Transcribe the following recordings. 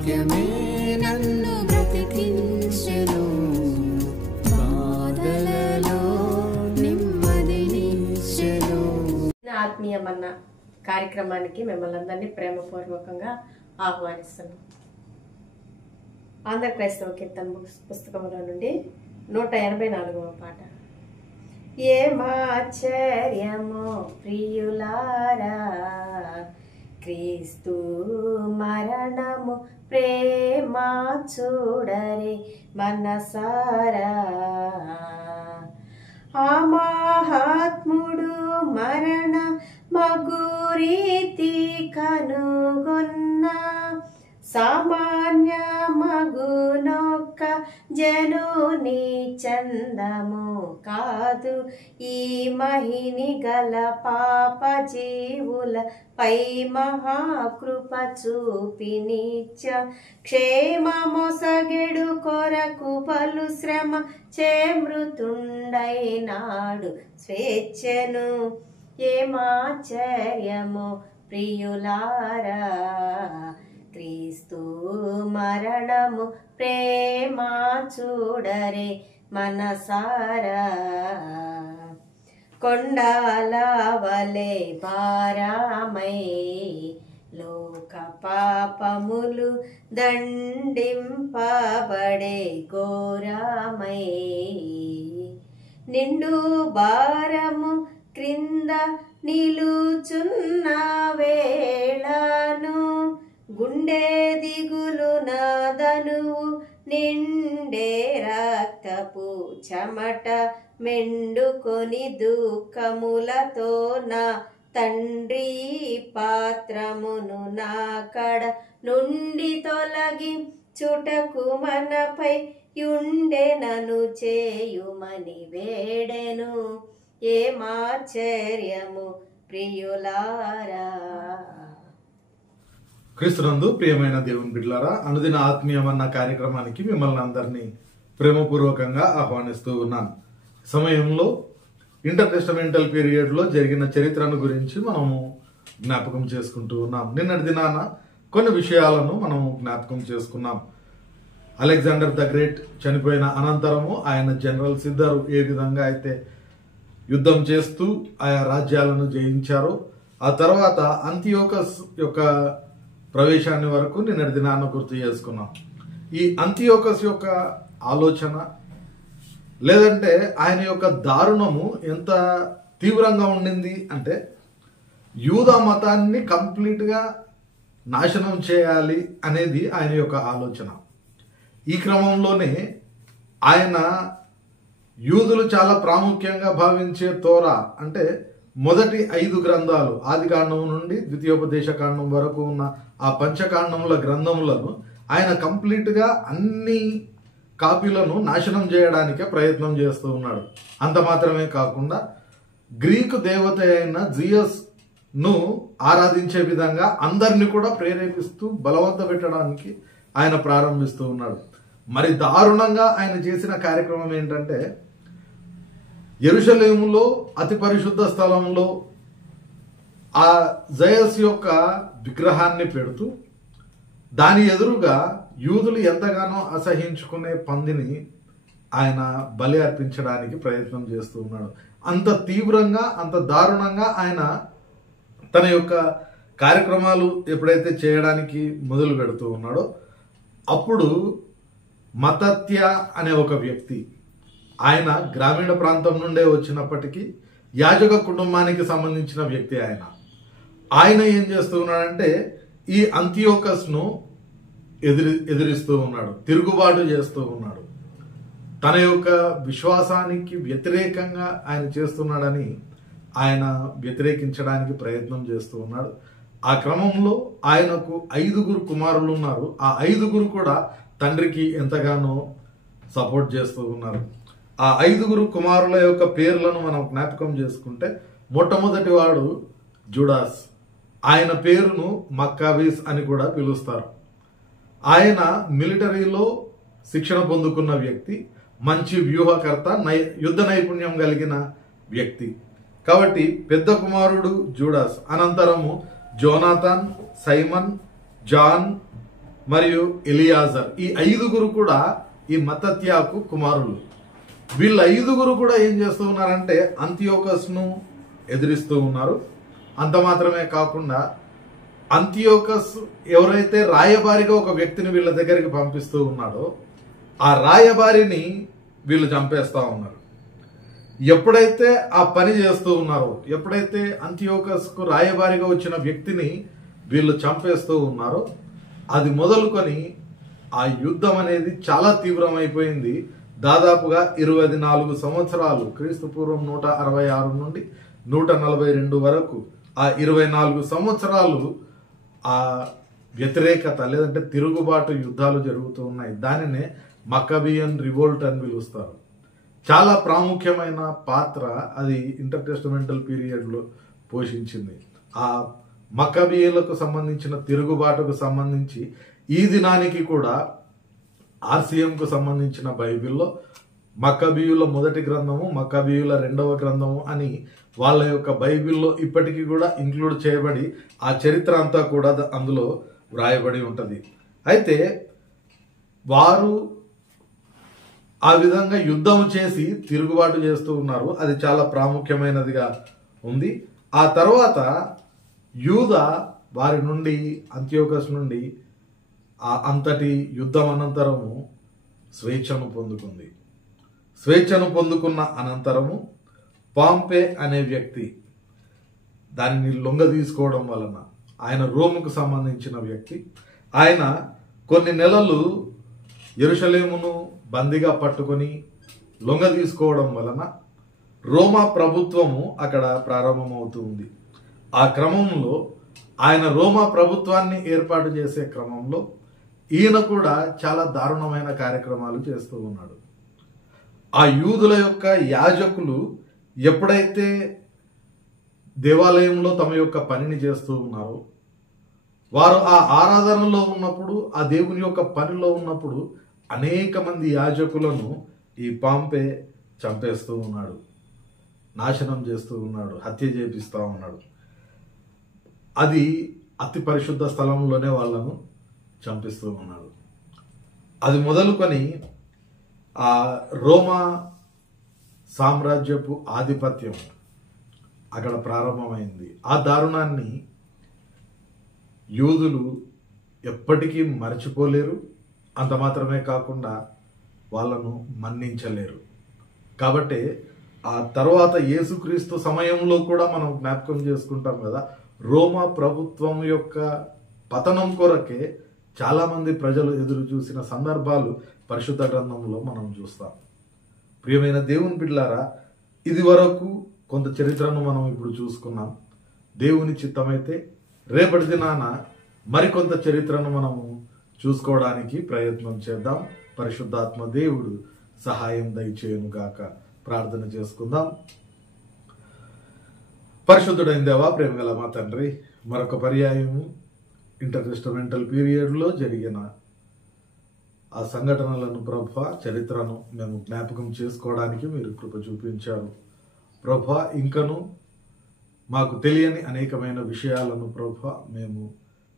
వాక్యమే నన్ను బ్రతికించెను, బాధలలో నెమ్మదినిచ్చెను. ఆత్మీయమన్న కార్యక్రమానికి మిమ్మల్ని అందరినీ ప్రేమపూర్వకంగా ఆహ్వానిస్తున్నాం. ఆంధ్ర క్రైస్తవ కీర్తన పుస్తకంలో నుండి 184వ పాట. ఏమాశ్చర్యమో ప్రియులారా, క్రీస్తు మరణము ప్రేమ చూడరే మనసారా. ఆ మహాత్ముడు మరణ మగురీతి కనుగొన్న, సామాన్య మగునొక్క జనుని చందము కాదు. ఈ మహిని గల పాప జీవుల పై మహాకృప చూపి నిత్య క్షేమమొసగెడు కొరకు పలు శ్రమ చే మృతుండైనాడు స్వేచ్ఛను. ఏమాశ్చర్యము ప్రియులారా, క్రీస్తు మరణము ప్రేమ చూడరే మనసారా. కొండాల వలె భారమై లోక పాపములు దండింపబడే ఘోరమై, నిండు భారము క్రింద నిలుచున్న వేళను, గుండె దిగులు నాదనువు నిండే రక్తపు చెమట మెండుకొని దుఃఖములతో నా తండ్రి పాత్రమును నా కడ నుండి తొలగి చుటకు మనపై యుండెనను చేయుమని వేడెను. ఏమాశ్చర్యము ప్రియులారా. క్రీస్తునందు ప్రియమైన దేవుని బిడ్డలారా, అనుదిన ఆత్మీయమన్న కార్యక్రమానికి మిమ్మల్ని అందరినీ ప్రేమపూర్వకంగా ఆహ్వానిస్తూ ఉన్నాను. సమయంలో ఇంటర్ టెస్టమెంటల్ పీరియడ్ లో జరిగిన చరిత్రను గురించి మనము జ్ఞాపకం చేసుకుంటూ ఉన్నాం. నిన్నటి దినాన కొన్ని విషయాలను మనం జ్ఞాపకం చేసుకున్నాం. అలెగ్జాండర్ ద గ్రేట్ చనిపోయిన అనంతరము ఆయన జనరల్స్ ఇద్దరు ఏ విధంగా అయితే యుద్ధం చేస్తూ ఆయా రాజ్యాలను జయించారో, ఆ తర్వాత అంతియోకస్ యొక్క ప్రవేశాన్ని వరకు నిన్నటి దినాన్ని గుర్తు చేసుకున్నాం. ఈ అంతియోకస్ యొక్క ఆలోచన లేదంటే ఆయన యొక్క దారుణము ఎంత తీవ్రంగా ఉండింది అంటే, యూదా మతాన్ని కంప్లీట్గా నాశనం చేయాలి అనేది ఆయన యొక్క ఆలోచన. ఈ క్రమంలోనే ఆయన యూదులు చాలా ప్రాముఖ్యంగా భావించే తోరా అంటే మొదటి 5 గ్రంథాలు, ఆదికాండం నుండి ద్వితీయోపదేశ కాండం వరకు ఉన్న ఆ పంచకాండముల గ్రంథములను ఆయన కంప్లీట్గా అన్ని కాపీలను నాశనం చేయడానికే ప్రయత్నం చేస్తూ ఉన్నాడు. అంత మాత్రమే కాకుండా గ్రీకు దేవత అయిన జియస్ ను ఆరాధించే విధంగా అందరినీ కూడా ప్రేరేపిస్తూ బలవంత పెట్టడానికి ఆయన ప్రారంభిస్తూ ఉన్నాడు. మరి దారుణంగా ఆయన చేసిన కార్యక్రమం ఏంటంటే, యెరూషలేములో అతి పరిశుద్ధ స్థలంలో ఆ జయస్ యొక్క విగ్రహాన్ని పెడుతూ దాని ఎదురుగా యూదులు ఎంతగానో అసహించుకునే పందిని ఆయన బలి అర్పించడానికి ప్రయత్నం చేస్తూ ఉన్నాడు. అంత తీవ్రంగా, అంత దారుణంగా ఆయన తన యొక్క కార్యక్రమాలు ఎప్పుడైతే చేయడానికి మొదలు పెడుతూ ఉన్నాడో, అప్పుడు మతత్య అనే ఒక వ్యక్తి, ఆయన గ్రామీణ ప్రాంతం నుండే వచ్చినప్పటికీ యాజక కుటుంబానికి సంబంధించిన వ్యక్తి. ఆయన ఏం చేస్తూ ఉన్నాడంటే, ఈ అంతియోకస్ను ఎదిరిస్తూ ఉన్నాడు, తిరుగుబాటు చేస్తూ ఉన్నాడు. తన యొక్క విశ్వాసానికి వ్యతిరేకంగా ఆయన చేస్తున్నాడని ఆయన వ్యతిరేకించడానికి ప్రయత్నం చేస్తూ ఉన్నాడు. ఆ క్రమంలో ఆయనకు 5 కుమారులు ఉన్నారు. ఆ 5 కూడా తండ్రికి ఎంతగానో సపోర్ట్ చేస్తూ ఉన్నారు. ఆ 5 కుమారుల యొక్క పేర్లను మనం జ్ఞాపకం చేసుకుంటే, మొట్టమొదటి వాడు జుడాస్. ఆయన పేరును మక్కాబీస్ అని కూడా పిలుస్తారు. ఆయన మిలిటరీలో శిక్షణ పొందుకున్న వ్యక్తి, మంచి వ్యూహకర్త, యుద్ధ నైపుణ్యం కలిగిన వ్యక్తి. కాబట్టి పెద్ద కుమారుడు జూడాస్, అనంతరము జోనాథన్, సైమన్, జాన్ మరియు ఎలియాజర్, ఈ 5 కూడా ఈ మత్తత్యాకు కుమారులు. వీళ్ళ 5 కూడా ఏం చేస్తూ ఉన్నారంటే అంతియోకస్ను ఎదిరిస్తూ ఉన్నారు. అంత మాత్రమే కాకుండా అంతియోకస్ ఎవరైతే రాయబారిగా ఒక వ్యక్తిని వీళ్ళ దగ్గరికి పంపిస్తూ ఉన్నాడో ఆ రాయబారిని వీళ్ళు చంపేస్తా ఉన్నారు. ఎప్పుడైతే ఆ పని చేస్తూ ఉన్నారో, ఎప్పుడైతే అంతియోకస్కు రాయబారిగా వచ్చిన వ్యక్తిని వీళ్ళు చంపేస్తూ ఉన్నారో అది మొదలుకొని ఆ యుద్ధం అనేది చాలా తీవ్రమైపోయింది. దాదాపుగా 24 సంవత్సరాలు, క్రీస్తు పూర్వం 166 నుండి 142 వరకు ఆ 24 సంవత్సరాలు ఆ వ్యతిరేకత లేదంటే తిరుగుబాటు యుద్ధాలు జరుగుతూ ఉన్నాయి. దానినే మక్కబియన్ రివోల్ట్ అని పిలుస్తారు. చాలా ప్రాముఖ్యమైన పాత్ర అది ఇంటర్టెస్టమెంటల్ పీరియడ్లో పోషించింది. ఆ మక్కబియులకు సంబంధించిన తిరుగుబాటుకు సంబంధించి ఈ దినానికి కూడా ఆర్సిఎంకు సంబంధించిన బైబిల్లో మక్కబీయుల మొదటి గ్రంథము, మక్కబీయుల 2వ గ్రంథము అని వాళ్ళ యొక్క బైబిల్లో ఇప్పటికీ కూడా ఇంక్లూడ్ చేయబడి ఆ చరిత్ర అంతా కూడా అందులో వ్రాయబడి ఉంటుంది. అయితే వారు ఆ విధంగా యుద్ధం చేసి తిరుగుబాటు చేస్తూ ఉన్నారు. అది చాలా ప్రాముఖ్యమైనదిగా ఉంది. ఆ తర్వాత యూద వారి నుండి, అంతియోకస్ నుండి ఆ అంతటి యుద్ధం అనంతరము స్వేచ్ఛను పొందుకుంది. స్వేచ్ఛను పొందుకున్న అనంతరము పాంపే అనే వ్యక్తి దానిని లొంగ తీసుకోవడం వలన, ఆయన రోముకు సంబంధించిన వ్యక్తి, ఆయన కొన్ని నెలలు యెరూషలేమును బందీగా పట్టుకొని లొంగ తీసుకోవడం వలన రోమా ప్రభుత్వము అక్కడ ప్రారంభమవుతుంది. ఆ క్రమంలో ఆయన రోమా ప్రభుత్వాన్ని ఏర్పాటు చేసే క్రమంలో ఈయన కూడా చాలా దారుణమైన కార్యక్రమాలు చేస్తూ ఉన్నాడు. ఆ యూదుల యొక్క యాజకులు ఎప్పుడైతే దేవాలయంలో తమ యొక్క పనిని చేస్తూ ఉన్నారో, వారు ఆ ఆరాధనలో ఉన్నప్పుడు, ఆ దేవుని యొక్క పనిలో ఉన్నప్పుడు అనేక మంది యాజకులను ఈ పాంపే చంపేస్తూ ఉన్నాడు, నాశనం చేస్తూ ఉన్నాడు, హత్య చేపిస్తూ ఉన్నాడు. అది అతి పరిశుద్ధ స్థలంలోనే వాళ్ళను చంపిస్తూ ఉన్నాడు. అది మొదలుకొని ఆ రోమా సామ్రాజ్యపు ఆధిపత్యం అక్కడ ప్రారంభమైంది. ఆ దారుణాన్ని యూదులు ఎప్పటికీ మర్చిపోలేరు. అంత మాత్రమే కాకుండా వాళ్ళను మన్నించలేరు. కాబట్టి ఆ తర్వాత యేసుక్రీస్తు సమయంలో కూడా మనం జ్ఞాపకం చేసుకుంటాం కదా, రోమా ప్రభుత్వం యొక్క పతనం కొరకే చాలా మంది ప్రజలు ఎదురు చూసిన సందర్భాలు పరిశుద్ధ గ్రంథంలో మనం చూస్తాం. ప్రియమైన దేవుని బిడ్డలారా, ఇది వరకు కొంత చరిత్రను మనం ఇప్పుడు చూసుకున్నాం. దేవుని చిత్తమైతే రేపటి దినాన మరికొంత చరిత్రను మనము చూసుకోవడానికి ప్రయత్నం చేద్దాం. పరిశుద్ధాత్మ దేవుడు సహాయం దయచేయును గాక. ప్రార్థన చేసుకుందాం. పరిశుద్ధుడైన దేవా, ప్రేమ గల మా తండ్రి, మరొక పర్యాయము ఇంటర్టెస్టమెంటల్ పీరియడ్లో జరిగిన ఆ సంఘటనలను ప్రభా, చరిత్రను మేము జ్ఞాపకం చేసుకోవడానికి మీరు కృప చూపించారు ప్రభా. ఇంకను మాకు తెలియని అనేకమైన విషయాలను ప్రభా మేము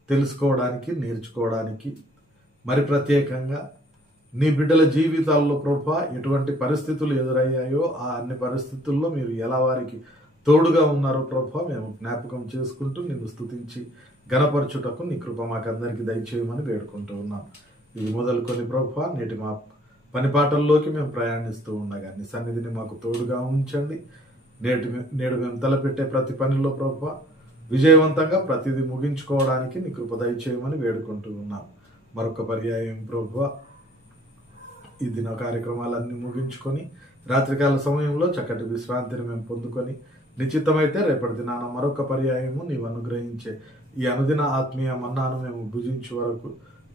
తెలుసుకోవడానికి, నేర్చుకోవడానికి, మరి ప్రత్యేకంగా నీ బిడ్డల జీవితాల్లో ప్రభా ఎటువంటి పరిస్థితులు ఎదురయ్యాయో ఆ అన్ని పరిస్థితుల్లో మీరు ఎలా వారికి తోడుగా ఉన్నారో ప్రభా మేము జ్ఞాపకం చేసుకుంటూ నిన్ను స్తుతించి ఘనపరచుటకు నీ కృప మాకందరికీ దయచేయమని వేడుకుంటూ ఉన్నాం. ఇది మొదలుకొని ప్రభా నేటి మా పనిపాటల్లోకి మేము ప్రయాణిస్తూ ఉండగా నీ సన్నిధిని మాకు తోడుగా ఉంచండి. నేడు మేము తలపెట్టే ప్రతి పనిలో ప్రభా విజయవంతంగా ప్రతిదీ ముగించుకోవడానికి నీ కృప దయచేయమని వేడుకుంటూ ఉన్నాం. మరొక పర్యాయం ప్రభా ఈ దిన కార్యక్రమాలన్నీ ముగించుకొని రాత్రికాల సమయంలో చక్కటి విశ్రాంతిని మేము పొందుకొని నిశ్చితమైతే రేపటి దినాన మరొక పర్యాయము నీవు అనుగ్రహించే ఈ అనుదిన ఆత్మీయ మన్నాను మేము భుజించే వరకు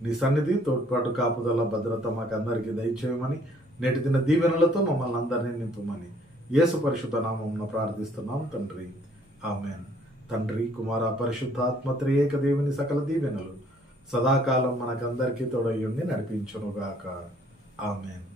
నీ సన్నిధి, తోడ్పాటు, కాపుదల, భద్రత మాకు అందరికీ దయచేయమని, నేటి దిన దీవెనలతో మమ్మల్ని అందరినీ నింపమని యేసు పరిశుద్ధ నామమున ప్రార్థిస్తున్నాం తండ్రి, ఆమేన్. తండ్రి, కుమార, పరిశుద్ధాత్మ త్రియేక దేవుని సకల దీవెనలు సదాకాలం మనకందరికీ తోడయ్యుండి నడిపించునుగాక. ఆమేన్.